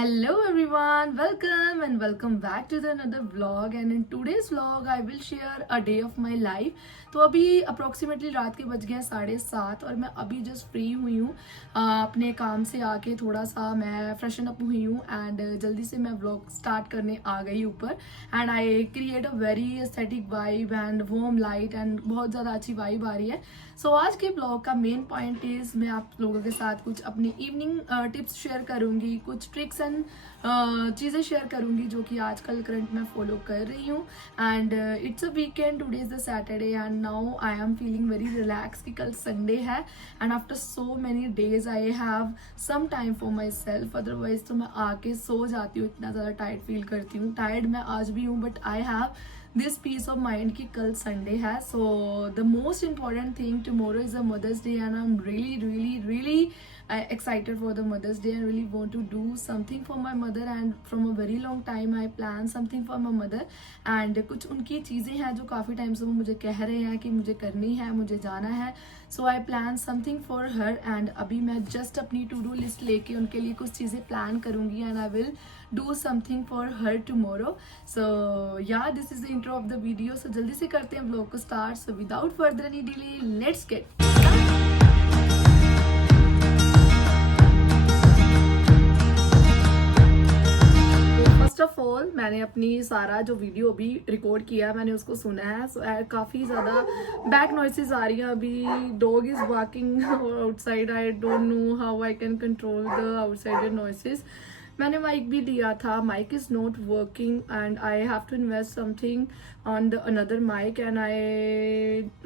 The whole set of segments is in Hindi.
Hello everyone, welcome and welcome back to the another vlog. And in today's vlog I will share a day of my life. तो अभी अप्रोक्सीमेटली रात के बज गए 7:30 और मैं अभी जस्ट फ्री हुई हूँ अपने काम से आके थोड़ा सा मैं फ्रेशन अप हुई हूँ एंड जल्दी से मैं व्लॉग स्टार्ट करने आ गई ऊपर. And I create a very aesthetic vibe and warm light and बहुत ज़्यादा अच्छी वाइब आ रही है. सो आज के ब्लॉग का मेन पॉइंट इज मैं आप लोगों के साथ कुछ अपनी इवनिंग टिप्स शेयर करूंगी, कुछ ट्रिक्स एंड चीज़ें शेयर करूंगी जो कि आजकल करंट में फॉलो कर रही हूँ. And it's a weekend, today is the Saturday and now I am feeling very relax कि कल संडे है and after so many days I have some time for myself. Otherwise तो मैं आके सो जाती हूँ, इतना ज़्यादा टायर्ड फील करती हूँ. टायर्ड मैं आज भी हूँ but I have this peace of mind कि कल संडे है. So the most important thing tomorrow is a mother's day and I am really excited for the Mother's Day and really want to do something for my mother. And from a very long time I plan something for my mother and कुछ उनकी चीज़ें हैं जो काफ़ी टाइम से वो मुझे कह रहे हैं कि मुझे करनी है, मुझे जाना है. So I plan something for her and अभी मैं जस्ट अपनी टू डू लिस्ट लेके उनके लिए कुछ चीज़ें प्लान करूँगी and I will do something for her tomorrow. So yeah this is the intro of the video. So जल्दी से करते हैं व्लॉग को start. So without further any delay let's get. First of all मैंने अपनी सारा जो वीडियो अभी रिकॉर्ड किया मैंने उसको सुना है. सो काफ़ी ज़्यादा बैक नॉइसेस आ रही हैं. अभी dog is walking outside. I don't know how I can control the outsider noises. मैंने माइक भी लिया था, mic is not working and I have to invest something on the another mic and I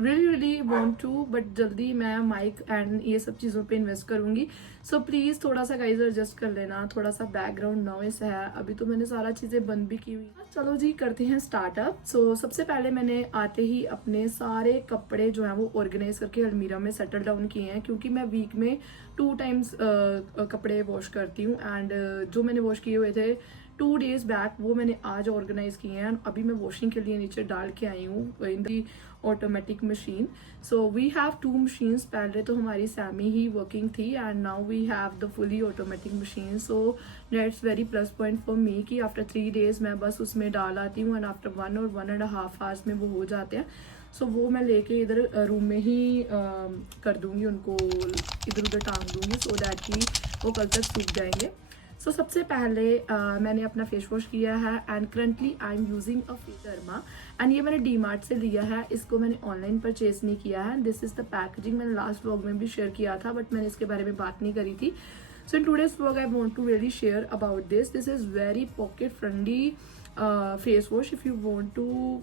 really want to. But जल्दी मैं माइक एंड ये सब चीज़ों पे इन्वेस्ट करूँगी. सो प्लीज़ थोड़ा सा गाइज एडजस्ट कर लेना, थोड़ा सा बैकग्राउंड नॉइस है. अभी तो मैंने सारा चीज़ें बंद भी की हुई. चलो जी करते हैं स्टार्टअप. सो सबसे पहले मैंने आते ही अपने सारे कपड़े जो हैं वो ऑर्गेनाइज करके अलमीरा में सेटल डाउन किए हैं क्योंकि मैं वीक में 2 टाइम्स कपड़े वॉश करती हूँ. एंड जो मैंने वॉश किए हुए थे 2 डेज बैक वो मैंने आज ऑर्गेनाइज किए हैं. अभी मैं वॉशिंग के लिए नीचे डाल के आई हूँ in the automatic machine. So we have 2 machines. पहले तो हमारी सैमी ही वर्किंग थी and now we have the fully automatic machine. So that's very plus point for me कि आफ्टर 3 डेज मैं बस उसमें डाल आती हूँ एंड आफ्टर 1 और 1.5 आवर्स में वो हो जाते हैं. सो वो मैं लेके इधर रूम में ही कर दूँगी, उनको इधर उधर टांग दूँगी सो दैट कि वो कल तक सूख जाएंगे. सो सबसे पहले मैंने अपना फेस वॉश किया है and currently I am using a derma and ये मैंने डी मार्ट से लिया है. इसको मैंने ऑनलाइन परचेज नहीं किया है. This is the packaging. मैंने लास्ट व्लॉग में भी शेयर किया था बट मैंने इसके बारे में बात नहीं करी थी. So in today's vlog I want to really share about this. This is very pocket friendly face wash. If you want to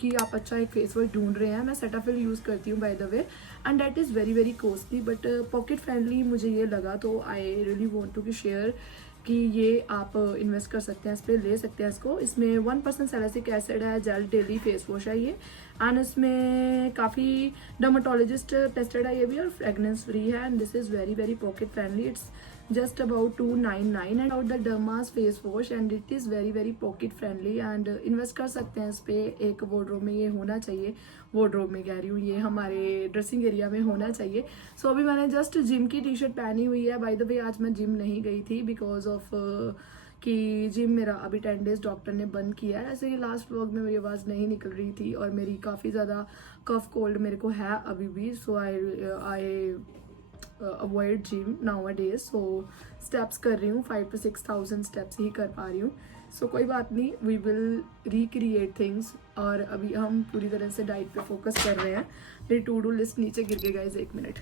कि आप अच्छा एक फेस वॉश ढूंढ रहे हैं, मैं सेटाफिल यूज़ करती हूँ by the way and that is very costly but pocket friendly मुझे ये लगा. तो आई रियली वांट टू कि शेयर कि ये आप इन्वेस्ट कर सकते हैं, इस पर ले सकते हैं इसको. इसमें 1% सैलिसिलिक एसिड है, जेल डेली फेस वॉश है ये एंड इसमें काफ़ी डर्माटोलॉजिस्ट टेस्टेड है ये भी और फ्रेगनेंस फ्री है and this is very pocket friendly. It's just about 299 and out the Derma's face wash and it is very pocket friendly and invest कर सकते हैं इस पे. एक वार्डरोब में ये होना चाहिए, वार्डरोब में कह रही हूँ, ये हमारे ड्रेसिंग एरिया में होना चाहिए. सो अभी मैंने जस्ट जिम की टी शर्ट पहनी हुई है. बाय द वे आज मैं जिम नहीं गई थी बिकॉज ऑफ कि जिम मेरा अभी 10 डेज डॉक्टर ने बंद किया है. ऐसे ही लास्ट व्लॉग में मेरी आवाज़ नहीं निकल रही थी और मेरी काफ़ी ज़्यादा कफ कोल्ड मेरे को है अभी भी. So I avoid gym nowadays. So steps कर रही हूँ, 5 to 6,000 स्टेप्स ही कर पा रही हूँ. सो कोई बात नहीं, वी विल रिक्रिएट थिंग्स. और अभी हम पूरी तरह से डाइट पे फोकस कर रहे हैं. मेरी टू डू लिस्ट नीचे गिर गई गाइज, 1 मिनट.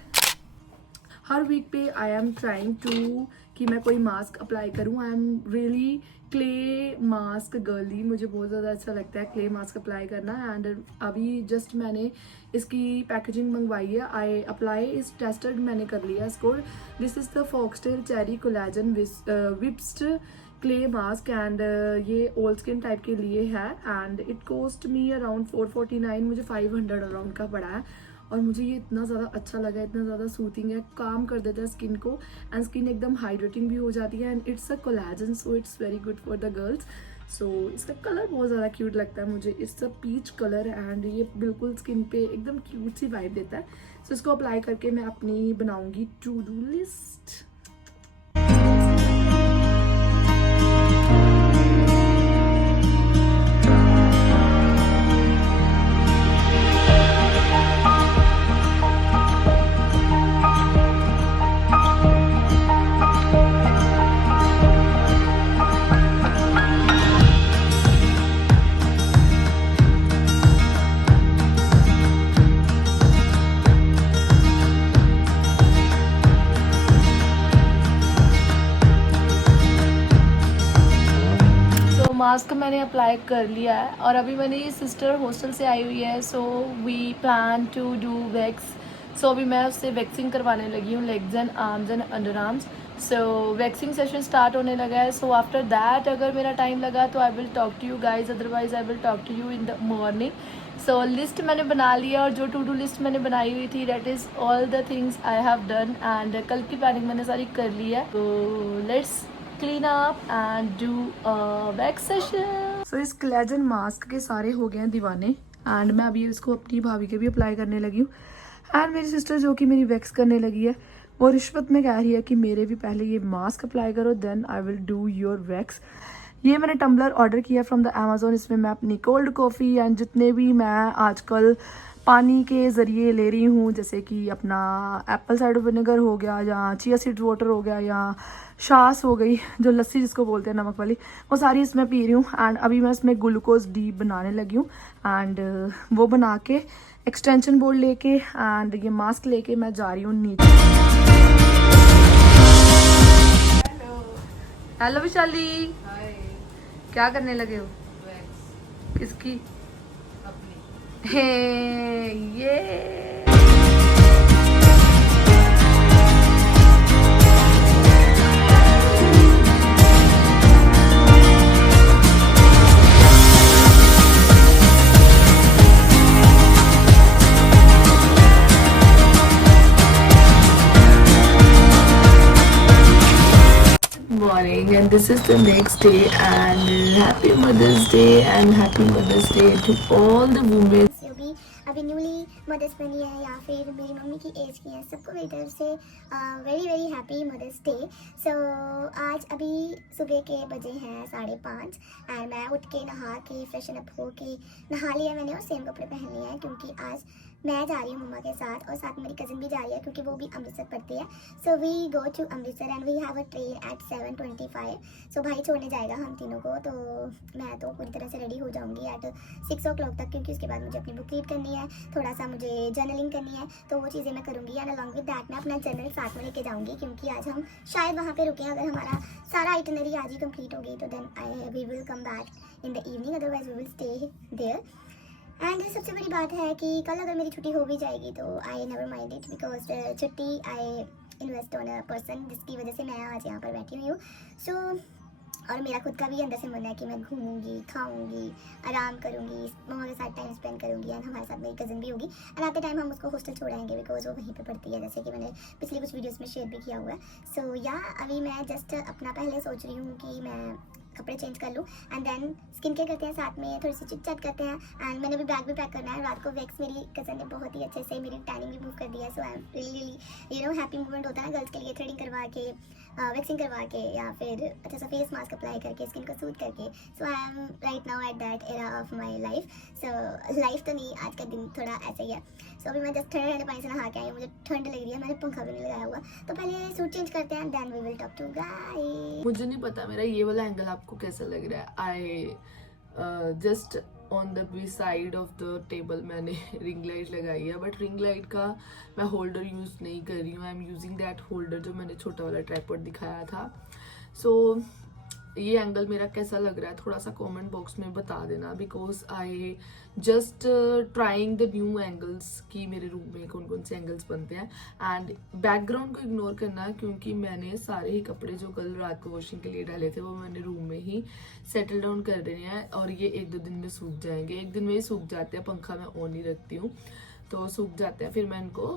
हर वीक पे आई एम ट्राइंग टू कि मैं कोई मास्क अप्लाई करूँ. आई am really clay mask girly, मुझे बहुत ज़्यादा अच्छा लगता है क्ले मास्क अप्लाई करना. एंड अभी जस्ट मैंने इसकी पैकेजिंग मंगवाई है. आई अप्लाई इस टेस्टेड मैंने कर लिया इसको. This is the foxtale cherry collagen whipped clay mask and ये ओल्ड स्किन टाइप के लिए है and it cost me around 449. मुझे 500 अराउंड का पड़ा है और मुझे ये इतना ज़्यादा अच्छा लगा, इतना ज़्यादा सूथिंग है, काम कर देता है स्किन को एंड स्किन एकदम हाइड्रेटिंग भी हो जाती है and it's a collagen so it's very good for the girls. So इसका कलर बहुत ज़्यादा क्यूट लगता है मुझे. It's a peach colour and ये बिल्कुल स्किन पे एकदम क्यूट सी वाइब देता है. सो इसको अप्लाई करके मैं अपनी बनाऊंगी टू डू लिस्ट. मास्क मैंने अप्लाई कर लिया है और अभी मेरी सिस्टर हॉस्टल से आई हुई है, so we plan to do wax. So अभी मैं उससे वैक्सिंग करवाने लगी हूँ, legs and arms and underarms. So waxing session start होने लगा है। सो आफ्टर दैट अगर मेरा टाइम लगा तो I will talk to you guys, otherwise I will talk to you in the morning. So list मैंने बना लिया और जो टू डू लिस्ट मैंने बनाई हुई थी, that is all the things I have done and कल की प्लानिंग मैंने सारी कर ली है। तो let's clean up and do wax session. So इस कोलेजन मास्क के सारे हो गए हैं दीवाने एंड मैं अभी इसको अपनी भाभी के भी अप्लाई करने लगी हूँ। एंड मेरी सिस्टर जो कि मेरी वैक्स करने लगी है, वो रिश्वत में कह रही है कि मेरे भी पहले ये मास्क अप्लाई करो, then I will do your wax. ये मैंने टम्बलर ऑर्डर किया फ्रॉम द अमेजोन। इसमें मैं अपनी कोल्ड कॉफ़ी एंड जितने भी मैं आजकल पानी के ज़रिए ले रही हूँ, जैसे कि अपना एप्पल साइडर विनेगर हो गया या चिया सीड्स वाटर हो गया या छाछ हो गई, जो लस्सी जिसको बोलते हैं नमक वाली, वो सारी इसमें पी रही हूँ। एंड अभी मैं इसमें ग्लूकोज डी बनाने लगी हूँ एंड वो बना के एक्सटेंशन बोर्ड लेके एंड ये मास्क लेके मैं जा रही हूँ नीचे। हेलो विशाली, क्या करने लगे हो? किसकी? अपनी। हे ये morning and this is the next day and happy Mother's Day and happy Mother's Day to all the women. अभी न्यूली मदर्स बनी है या फिर मेरी मम्मी की एज की है, सबको मेरी तरफ से very very happy mother's day. So आज अभी सुबह के बजे हैं 5:30 एंड मैं उठ के नहा के फ्रेशन अप हो के नहा लिया मैंने और सेम कपड़े पहन लिए हैं क्योंकि आज मैं जा रही हूँ मम्मा के साथ और साथ मेरी कज़न भी जा रही है क्योंकि वो भी अमृतसर पढ़ती है। So we go to Amritsar and we have a train at 7:25। So भाई छोड़ने जाएगा हम तीनों को, तो मैं तो पूरी तरह से रेडी हो जाऊँगी एट 6 o'clock तक क्योंकि उसके बाद मुझे अपनी बुक रीड करनी है, थोड़ा सा मुझे जर्नलिंग करनी है, तो वो चीज़ें मैं करूँगी एंड अलॉन्ग विद दैट मैं अपना जर्नल साथ में लेके जाऊँगी क्योंकि आज हम शायद वहाँ पे रुकें। अगर हमारा सारा आइटनरी आज ही कंप्लीट हो गई तो then we will come back in the evening, otherwise we will stay there. And सबसे बड़ी बात है कि कल अगर मेरी छुट्टी हो भी जाएगी तो I never mind it because छुट्टी I invest on a person जिसकी वजह से मैं आज यहाँ पर बैठी हुई हूँ। सो और मेरा खुद का भी अंदर से मन है कि मैं घूमूंगी, खाऊंगी, आराम करूंगी, मम्मा के साथ टाइम स्पेंड करूंगी एंड हमारे साथ मेरी कज़न भी होगी एंड आते टाइम हम उसको हॉस्टल छोड़ाएंगे बिकॉज वो वहीं पे पढ़ती है, जैसे कि मैंने पिछले कुछ वीडियोस में शेयर भी किया हुआ है। सो या अभी मैं जस्ट अपना पहले सोच रही हूँ कि मैं कपड़े चेंज कर लूँ एंड देन स्किन केयर करते हैं, साथ में थोड़ी सी चिट चैट करते हैं एंड मैंने भी बैग भी पैक करना है। रात को वैक्स मेरी कज़न ने बहुत ही अच्छे से मेरी टैनिंग रिमूव कर दिया है। So I am really happy moment होता है ना गर्ल्स के लिए, थ्रेडिंग करवा के, वैक्सिंग करवा के या फिर अच्छा सा फेस मास्क अप्लाई करके स्किन को सूट करके। So I am right now at that era of my life. So life तो नहीं, आज का दिन थोड़ा ऐसा ही है। सो अभी मैं जस्ट ठंडे पानी से नहा के आई हूँ, मुझे ठंड लग रही है, मैंने पंखा भी नहीं लगाया हुआ, तो पहले सूट चेंज करते हैं then we will talk to guys. मुझे नहीं पता मेरा ये वाला एंगल आपको कैसा लग रहा है। I just on the B side of the table मैंने रिंग लाइट लगाई है, बट रिंग लाइट का मैं होल्डर यूज़ नहीं कर रही हूँ। I am using that holder जो मैंने छोटा वाला ट्राइपॉड दिखाया था। सो ये एंगल मेरा कैसा लग रहा है थोड़ा सा कमेंट बॉक्स में बता देना, because I just trying the new angles कि मेरे रूम में कौन कौन से एंगल्स बनते हैं। एंड बैकग्राउंड को इग्नोर करना क्योंकि मैंने सारे ही कपड़े जो कल रात को वॉशिंग के लिए डाले थे वो मैंने रूम में ही सेटल डाउन कर देने हैं और ये 1-2 दिन में सूख जाएंगे। 1 दिन में ही सूख जाते हैं, पंखा मैं ऑन ही रखती हूँ तो सूख जाते हैं, फिर मैं इनको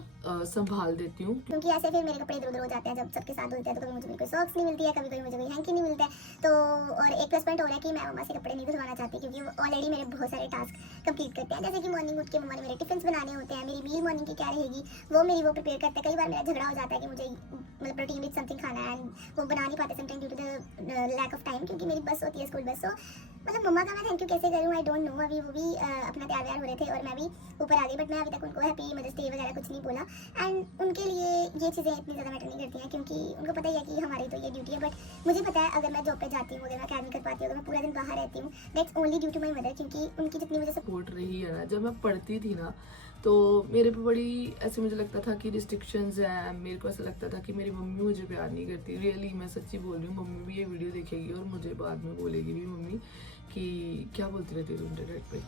संभाल देती हूँ क्योंकि ऐसे फिर मेरे कपड़े इधर उधर हो जाते हैं जब सबके साथ धुलते हैं, तो कभी मुझे कोई सॉक्स नहीं मिलती है, कभी मुझे कोई हैंकी नहीं मिलता है। तो और एक प्लस पॉइंट हो रहा है कि मैं मम्मा से कपड़े नहीं धुलवाना चाहती क्योंकि वो ऑलरेडी मेरे बहुत सारे टास्क कंप्लीट करते हैं, जैसे कि मॉर्निंग उठ के मम्मा ने मेरे टिफिन बनाने होते हैं, मेरी मील मॉर्निंग की क्या रहेगी वो मेरी वो प्रिपेयर करते हैं। कई बार मेरा झगड़ा हो जाता है कि मुझे मतलब प्रोटीन विद समथिंग खाना है एंड वो बना नहीं पाते sometime due to the lack of time क्योंकि मेरी बस होती है स्कूल बस। सो मतलब मम्मा का मैं थैंक यू कैसे करूँ आई डोंट नो। अभी वो भी अपना तैयार हो रहे थे और मैं भी ऊपर आ गई, बट मैं अभी तक उनको हैप्पी मदर्स डे वगैरह कुछ नहीं बोला एंड उनके लिए ये चीज़ें इतनी ज़्यादा मैटर नहीं करती हैं क्योंकि उनको पता ही है कि हमारी तो ये ड्यूटी है। बट मुझे पता है अगर मैं जॉब पे जाती हूँ, अगर मैं कैब नहीं कर पाती हूँ, अगर मैं पूरा दिन बाहर रहती हूँ, that's only due to my mother क्योंकि उनकी जितनी मुझे सपोर्ट रही है ना। जब मैं पढ़ती थी ना तो मेरे पे बड़ी ऐसे मुझे लगता था कि रिस्ट्रिक्शंस हैं, मेरे को ऐसा लगता था कि मेरी मम्मी मुझे प्यार नहीं करती। रियली मैं सच्ची बोल रही हूँ, मम्मी भी ये वीडियो देखेगी और मुझे बाद में बोलेगी भी मम्मी कि क्या बोलती रहती है इंटरनेट पे।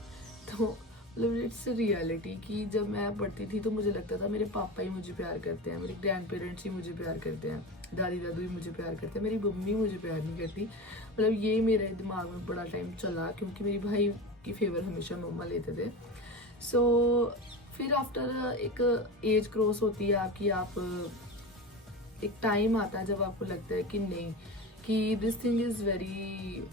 तो मतलब इट्स रियलिटी कि जब मैं पढ़ती थी तो मुझे लगता था मेरे पापा ही मुझे प्यार करते हैं, मेरे ग्रैंड पेरेंट्स ही मुझे प्यार करते हैं, दादी दादू ही मुझे प्यार करते हैं, मेरी मम्मी मुझे प्यार नहीं करती। मतलब ये मेरे दिमाग में बड़ा टाइम चला क्योंकि मेरी भाई की फेवर हमेशा मम्मा लेते थे। सो फिर आफ्टर एक एज क्रॉस होती है आपकी, आप एक टाइम आता है जब आपको लगता है कि नहीं, कि दिस थिंग इज़ वेरी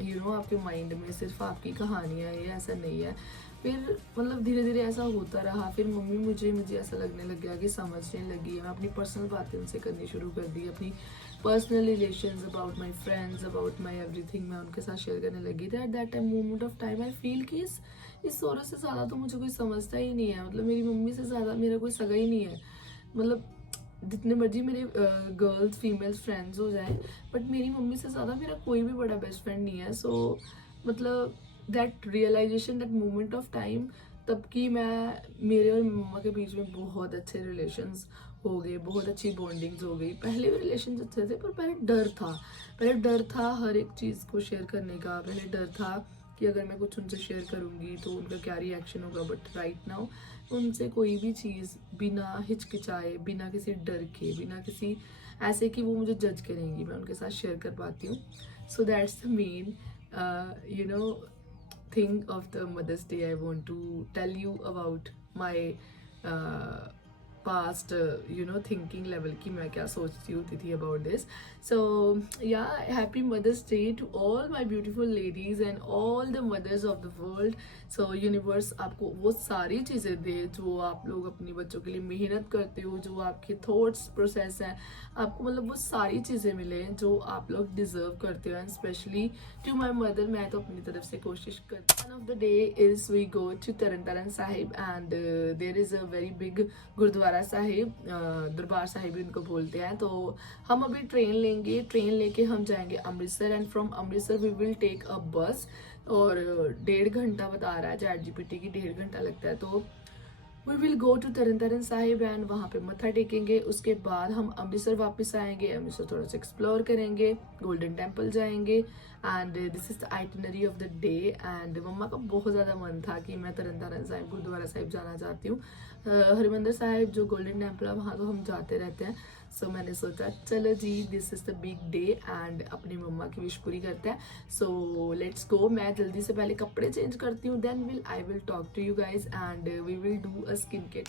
आपके माइंड में सिर्फ आपकी कहानी है, ये ऐसा नहीं है। फिर मतलब धीरे धीरे ऐसा होता रहा। फिर मम्मी मुझे ऐसा लगने लग गया कि समझने लगी है, मैं अपनी पर्सनल बातें उनसे करनी शुरू कर दी, अपनी personal relations about my friends, about my everything मैं उनके साथ शेयर करने लगी थी। At that time moment of time I feel कि इस औरत से ज़्यादा तो मुझे कोई समझता ही नहीं है, मतलब मेरी मम्मी से ज़्यादा मेरा कोई सगा ही नहीं है। मतलब जितने मर्जी मेरे गर्ल्स फीमेल्स फ्रेंड्स हो जाएं, बट मेरी मम्मी से ज़्यादा मेरा कोई भी बड़ा बेस्ट फ्रेंड नहीं है। सो मतलब that realisation, that moment of time, तब की मैं मेरे और मम्मा के बीच में बहुत अच्छे रिलेशंस हो गए, बहुत अच्छी बॉन्डिंग्स हो गई। पहले भी रिलेशन अच्छे थे पर पहले डर था हर एक चीज़ को शेयर करने का, पहले डर था कि अगर मैं कुछ उनसे शेयर करूँगी तो उनका क्या रिएक्शन होगा। बट राइट नाउ उनसे कोई भी चीज़ बिना हिचकिचाए, बिना किसी डर के, बिना किसी ऐसे कि वो मुझे जज करेंगी, मैं उनके साथ शेयर कर पाती हूँ। So that's the main thing of the Mother's Day I want to tell you about my past thinking level कि मैं क्या सोचती होती थी about this. So yeah, happy Mother's Day to all my beautiful ladies and all the mothers of the world. So universe आपको वो सारी चीज़ें दे जो आप लोग अपनी बच्चों के लिए मेहनत करते हो, जो आपके थॉट्स प्रोसेस हैं, आपको मतलब वो सारी चीज़ें मिले जो आप लोग डिजर्व करते हो। And specially to my mother, मैं तो अपनी तरफ से कोशिश करती हूँ। One of the day is we go to Tarn Taran Sahib and there is a very big gurdwara Sahib, Darbar Sahib भी उनको बोलते हैं। तो हम अभी ट्रेन लेंगे, ट्रेन लेके हम जाएंगे Amritsar and from Amritsar we will take a bus. और 1.5 घंटा बता रहा है ChatGPT की, 1.5 घंटा लगता है। तो we will go to Tarn Taran Sahib and वहाँ पे मत्था टेकेंगे। उसके बाद हम अमृतसर वापस आएंगे, अमृतसर थोड़ा सा एक्सप्लोर करेंगे, गोल्डन टेम्पल जाएंगे and this is the itinerary of the day. And mama का बहुत ज़्यादा मन था कि मैं तरन तारण साहिब गुरुद्वारा साहिब जाना चाहती हूँ। हरिमंदिर साहिब जो गोल्डन टेम्पल है वहाँ तो हम जाते रहते हैं। सो मैंने सोचा चलो जी, this is the big day and अपनी मम्मा की विश पूरी करते हैं। So let's go. मैं जल्दी से पहले कपड़े चेंज करती हूँ, then I will talk to you guys and we will do a skin care.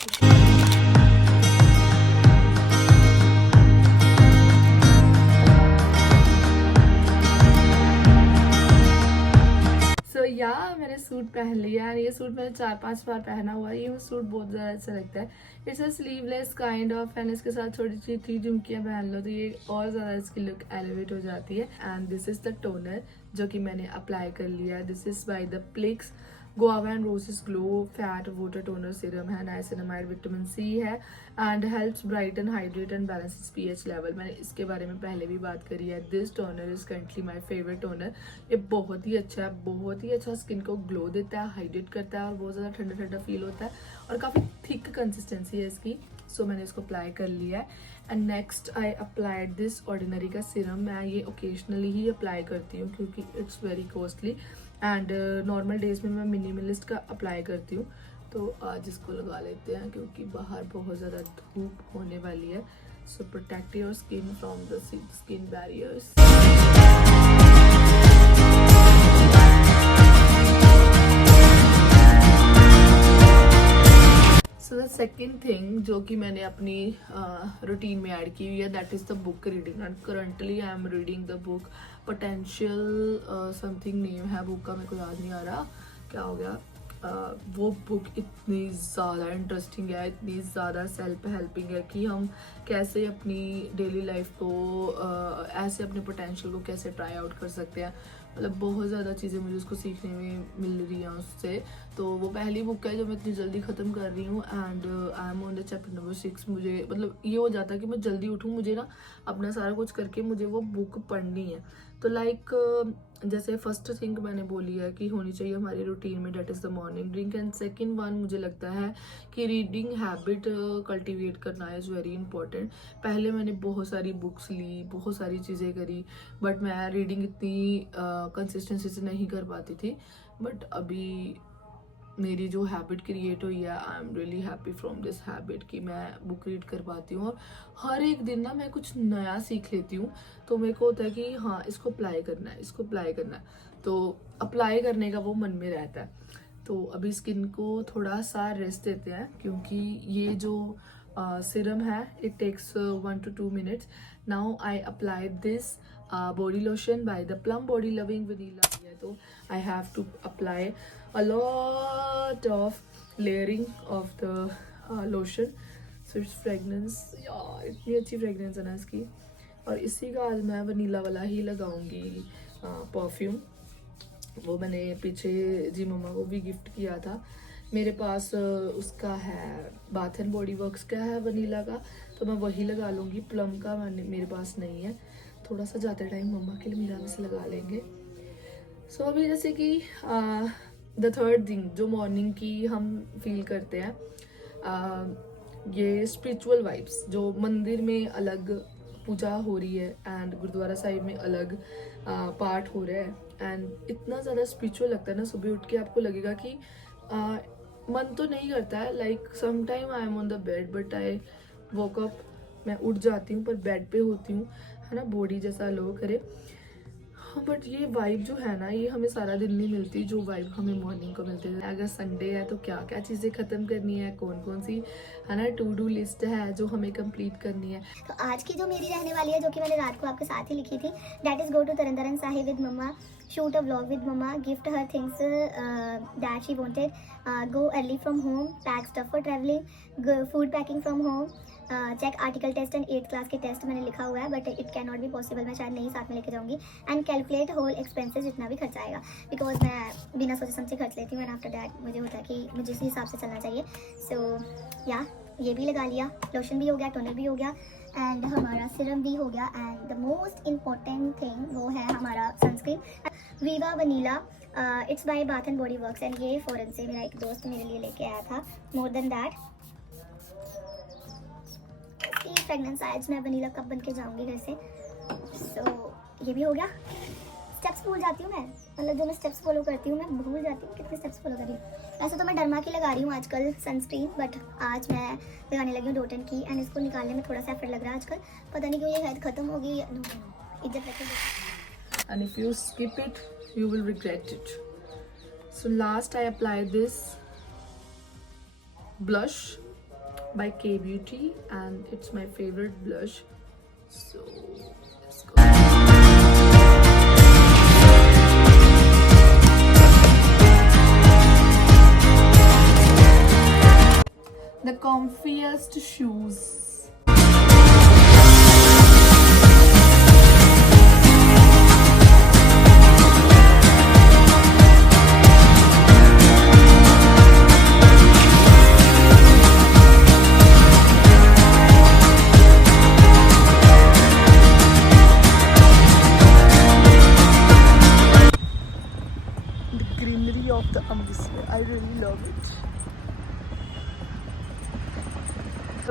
So या मैंने सूट पहन लिया है। ये सूट मैंने 4-5 बार पहना हुआ है। ये सूट बहुत ज़्यादा अच्छा लगता है। It's a sleeveless kind of, and इसके साथ छोटी छोटी झुमकियाँ पहन लो तो ये और ज़्यादा इसकी लुक एलिवेट हो जाती है। And this is the toner जो कि मैंने अप्लाई कर लिया है। This is by the Plix guava and roses glow fat water toner serum है, नाइसिनामाइड विटामिन सी है and helps brighten hydrate and balance pH level. मैंने इसके बारे में पहले भी बात करी है। This toner is currently my favourite toner. ये बहुत ही अच्छा है, बहुत ही अच्छा स्किन को ग्लो देता है, हाइड्रेट करता है और बहुत ज़्यादा ठंडा ठंडा फील होता है और काफ़ी थिक कंसिस्टेंसी है इसकी। सो मैंने इसको अप्लाई कर लिया है। And next I applied this ordinary का सीरम। मैं ये ओकेजनली ही अप्लाई करती हूँ क्योंकि it's very costly and normal days में मैं मिनिमलिस्ट का अप्लाई करती हूँ। तो आज इसको लगा लेते हैं क्योंकि बाहर बहुत ज़्यादा धूप होने वाली है। So protect your skin from the skin barriers. So the second thing जो कि मैंने अपनी रूटीन में ऐड की हुई है, that is the book reading. And currently I am reading the book potential something name है बुक का, मेरे को याद नहीं आ रहा क्या हो गया। वो बुक इतनी ज़्यादा इंटरेस्टिंग है, इतनी ज़्यादा सेल्फ हेल्पिंग है कि हम कैसे अपनी डेली लाइफ को ऐसे अपने पोटेंशियल को कैसे ट्राई आउट कर सकते हैं। मतलब बहुत ज़्यादा चीज़ें मुझे उसको सीखने में मिल रही हैं उससे। तो वो पहली बुक है जो मैं इतनी जल्दी ख़त्म कर रही हूँ and I am on the chapter number 6। मुझे मतलब ये हो जाता है कि मैं जल्दी उठूँ, मुझे ना अपना सारा कुछ करके मुझे वो बुक पढ़नी है। तो लाइक जैसे फर्स्ट थिंग मैंने बोली है कि होनी चाहिए हमारी रूटीन में, that is the morning drink. And second one मुझे लगता है कि रीडिंग हैबिट कल्टीवेट करना इज़ वेरी इंपॉर्टेंट। पहले मैंने बहुत सारी बुक्स ली, बहुत सारी चीज़ें करी, बट मैं रीडिंग इतनी कंसिस्टेंसी से नहीं कर पाती थी। बट अभी मेरी जो हैबिट क्रिएट हुई है, आई am really happy from this habit कि मैं बुक रीड कर पाती हूँ और हर एक दिन ना मैं कुछ नया सीख लेती हूँ। तो मेरे को होता है कि हाँ इसको अप्लाई करना है, इसको अप्लाई करना है, तो अप्लाई करने का वो मन में रहता है। तो अभी स्किन को थोड़ा सा रेस्ट देते हैं क्योंकि ये जो सीरम है it takes 1 to 2 minutes. Now I apply this body lotion by the Plum Body Loving Vanilla. तो I have to apply a lot of layering of the lotion. So its fragrance, यार इतनी अच्छी fragrance है ना इसकी। और इसी का आज मैं वनीला वाला ही लगाऊंगी परफ्यूम। वो मैंने पीछे जी मम्मा को भी गिफ्ट किया था। मेरे पास उसका है बाथ एंड बॉडी वर्क्स का है वनीला का, तो मैं वही लगा लूँगी। प्लम का मेरे पास नहीं है, थोड़ा सा जाते टाइम मम्मा के लिए मीरा में से लगा लेंगे। सो अभी जैसे कि द थर्ड थिंग जो मॉर्निंग की हम फील करते हैं, ये स्पिरिचुअल वाइब्स, जो मंदिर में अलग पूजा हो रही है एंड गुरुद्वारा साहिब में अलग पाठ हो रहा है एंड इतना ज़्यादा स्पिरिचुअल लगता है ना। सुबह उठ के आपको लगेगा कि मन तो नहीं करता है, like some time I am on the bed but I walk up, मैं उठ जाती हूँ पर बेड पे होती हूँ, है ना, बॉडी जैसा लो करे। हाँ बट ये वाइब जो है ना ये हमें सारा दिन नहीं मिलती, जो वाइब हमें मॉर्निंग को मिलती है। अगर संडे है तो क्या क्या चीज़ें ख़त्म करनी है, कौन कौन सी है ना टू डू लिस्ट है जो हमें कंप्लीट करनी है। तो आज की जो मेरी रहने वाली है, जो कि मैंने रात को आपके साथ ही लिखी थी, that is go to Tarn Sahib with mama, shoot a vlog with mama, gift her things that she wanted, go early from home, pack stuff for traveling, food packing from home, check article test and 8th class के टेस्ट मैंने लिखा हुआ है but it can not be possible, मैं शायद नहीं साथ में लेके जाऊंगी। एंड कैलकुलेट होल एक्सपेंसेस, जितना भी खर्चा आएगा, बिकॉज मैं बिना सोचे समझे खर्च लेती हूँ एंड आफ्टर दैट मुझे होता है कि मुझे इसी हिसाब से चलना चाहिए। सो या ये भी लगा लिया, लोशन भी हो गया, टोनर भी हो गया एंड हमारा सिरम भी हो गया and the most important thing वो है हमारा sunscreen Viva Vanilla, it's by Bath and Body Works. And ये फॉरेन से मेरा एक दोस्त मेरे लिए लेके आया था। मोर देन दैट इसकी फ्रेगनेंस आज मैं वनीला कप बन के जाऊँगी घर से। सो ये भी हो गया। स्टेप्स भूल जाती हूँ मैं, मतलब जो मैं स्टेप्स फॉलो करती हूँ मैं भूल जाती हूँ कितने स्टेप्स फॉलो कर रही हूँ। वैसे तो मैं डरमा की लगा रही हूँ आजकल सनस्क्रीन, बट आज मैं लगाने लगी हूँ डोटन की एंड इसको निकालने में थोड़ा सा एफर्ट लग रहा है आजकल, पता नहीं क्यों ये शायद ख़त्म हो गई। नो इज्जत रखे। And if you skip it, you will regret it. So last I applied this blush by K Beauty and it's my favorite blush. So let's go. The comfiest shoes. Of the Amritsar, I really love it.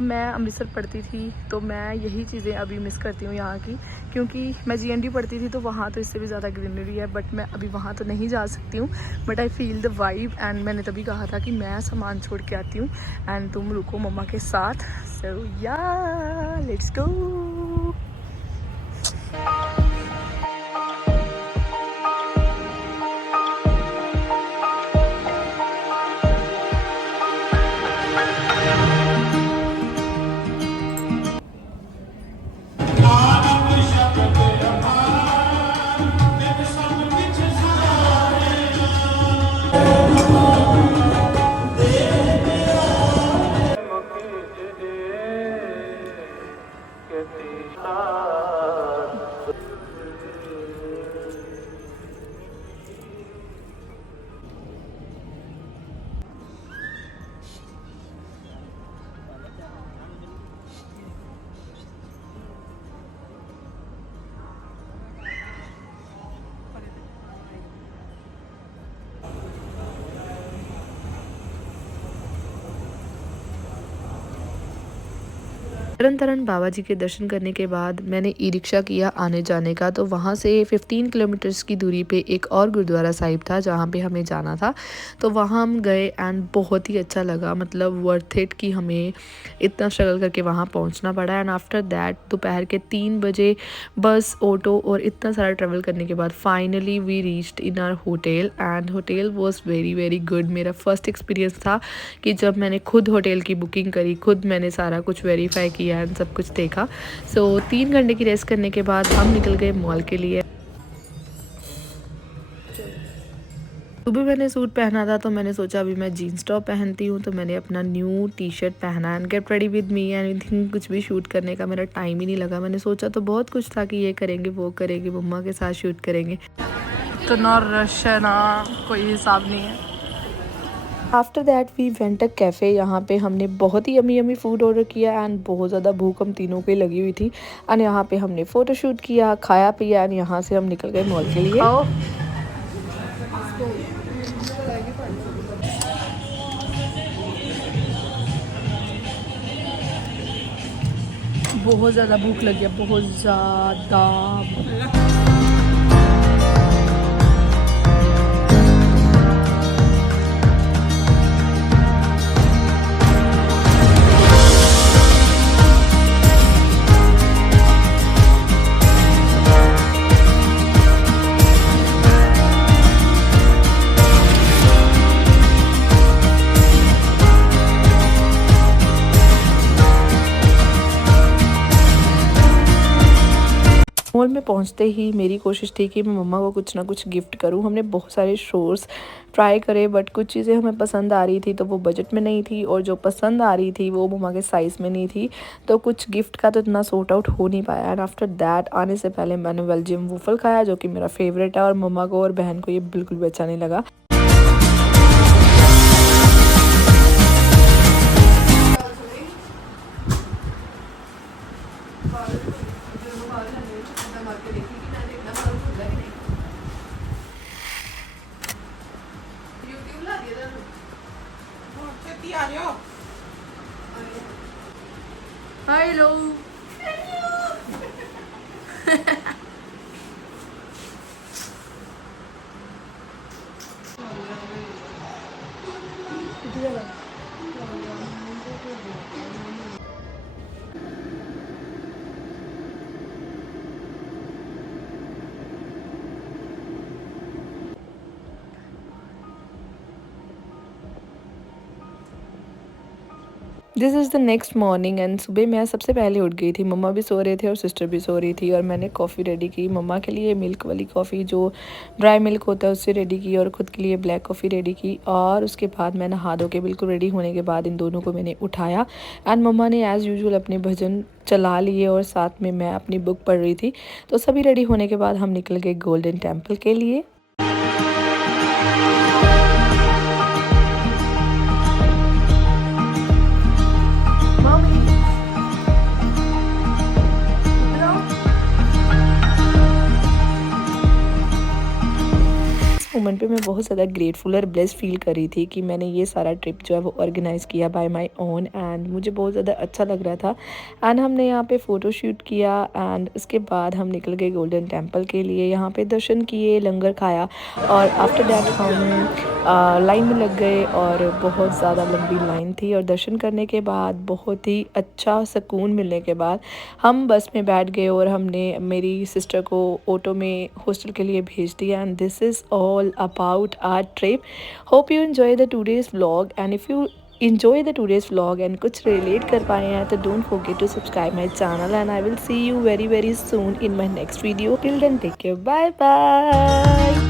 मैं अमृतसर पढ़ती थी तो मैं यही चीज़ें अभी मिस करती हूँ यहाँ की, क्योंकि मैं GND पढ़ती थी तो वहाँ तो इससे भी ज़्यादा ग्रीनरी है, बट मैं अभी वहाँ तो नहीं जा सकती हूँ। But I feel the vibe and मैंने तभी कहा था कि मैं सामान छोड़ के आती हूँ एंड तुम रुको मम्मा के साथ। सो या लेट्स गो। तरन तारण बाबा जी के दर्शन करने के बाद मैंने ई रिक्शा किया आने जाने का। तो वहाँ से 15 किलोमीटर्स की दूरी पे एक और गुरुद्वारा साहिब था जहाँ पे हमें जाना था। तो वहाँ हम गए एंड बहुत ही अच्छा लगा, मतलब वर्थ इट कि हमें इतना स्ट्रगल करके वहाँ पहुँचना पड़ा। एंड आफ्टर दैट दोपहर के 3 बजे बस, ऑटो और इतना सारा ट्रैवल करने के बाद finally we reached in our hotel and hotel was very very good. मेरा फर्स्ट एक्सपीरियंस था कि जब मैंने खुद होटल की बुकिंग करी, खुद मैंने सारा कुछ वेरीफाई किया एंड सब कुछ देखा। सो 3 घंटे की रेस्ट करने के बाद हम निकल गए मॉल के लिए। सुबह मैंने सूट पहना था तो मैंने सोचा अभी मैं जीन्स टॉप पहनती हूँ, तो मैंने अपना न्यू टी शर्ट पहना and get ready with me. Anything कुछ भी शूट करने का मेरा टाइम ही नहीं लगा। मैंने सोचा तो बहुत कुछ था कि ये करेंगे वो करेंगे, मम्मा के साथ शूट करेंगे। तो ना रश है ना कोई हिसाब नहीं है। After that we went a cafe. यहाँ पे हमने बहुत ही यमी यमी फूड ऑर्डर किया एंड बहुत ज़्यादा भूख हम तीनों को ही लगी हुई थी। एंड यहाँ पे हमने फ़ोटो शूट किया, खाया पिया एंड यहाँ से हम निकल गए मॉल के लिए। बहुत ज़्यादा भूख लगी है, बहुत ज़्यादा। मॉल में पहुंचते ही मेरी कोशिश थी कि मैं मम्मा को कुछ ना कुछ गिफ्ट करूं। हमने बहुत सारे शोज़ ट्राई करे बट कुछ चीज़ें हमें पसंद आ रही थी तो वो बजट में नहीं थी, और जो पसंद आ रही थी वो मम्मा के साइज़ में नहीं थी। तो कुछ गिफ्ट का तो इतना सॉर्ट आउट हो नहीं पाया। एंड आफ्टर दैट आने से पहले मैंने बेल्जियम वूफल खाया जो कि मेरा फेवरेट है, और मम्मा को और बहन को ये बिल्कुल भी अच्छा नहीं लगा। Hello this is the next morning and सुबह मैं सबसे पहले उठ गई थी। मम्मा भी सो रहे थे और सिस्टर भी सो रही थी, और मैंने कॉफ़ी रेडी की। मम्मा के लिए मिल्क वाली कॉफ़ी जो ड्राई मिल्क होता है उससे रेडी की, और ख़ुद के लिए ब्लैक कॉफ़ी रेडी की। और उसके बाद मैं नहा धो के बिल्कुल रेडी होने के बाद इन दोनों को मैंने उठाया एंड मम्मा ने एज़ यूजुअल अपने भजन चला लिए और साथ में मैं अपनी बुक पढ़ रही थी। तो सभी रेडी होने के बाद हम निकल गए गोल्डन टेम्पल के लिए। मोमेंट पे मैं बहुत ज़्यादा ग्रेटफुल और ब्लेस्ड फील कर रही थी कि मैंने ये सारा ट्रिप जो है वो ऑर्गेनाइज़ किया बाय माय ओन, एंड मुझे बहुत ज़्यादा अच्छा लग रहा था। एंड हमने यहाँ पे फ़ोटो शूट किया एंड उसके बाद हम निकल गए गोल्डन टेम्पल के लिए। यहाँ पे दर्शन किए, लंगर खाया, और आफ्टर दैट हम लाइन में लग गए, और बहुत ज़्यादा लंबी लाइन थी। और दर्शन करने के बाद बहुत ही अच्छा सुकून मिलने के बाद हम बस में बैठ गए, और हमने मेरी सिस्टर को ऑटो में हॉस्टल के लिए भेज दिया। And this is all about our trip. Hope you enjoy the today's vlog, and if you enjoy the today's vlog and कुछ relate कर पाए हैं तो don't forget to subscribe my channel, and I will see you very very soon in my next video. Till then, take care, bye bye.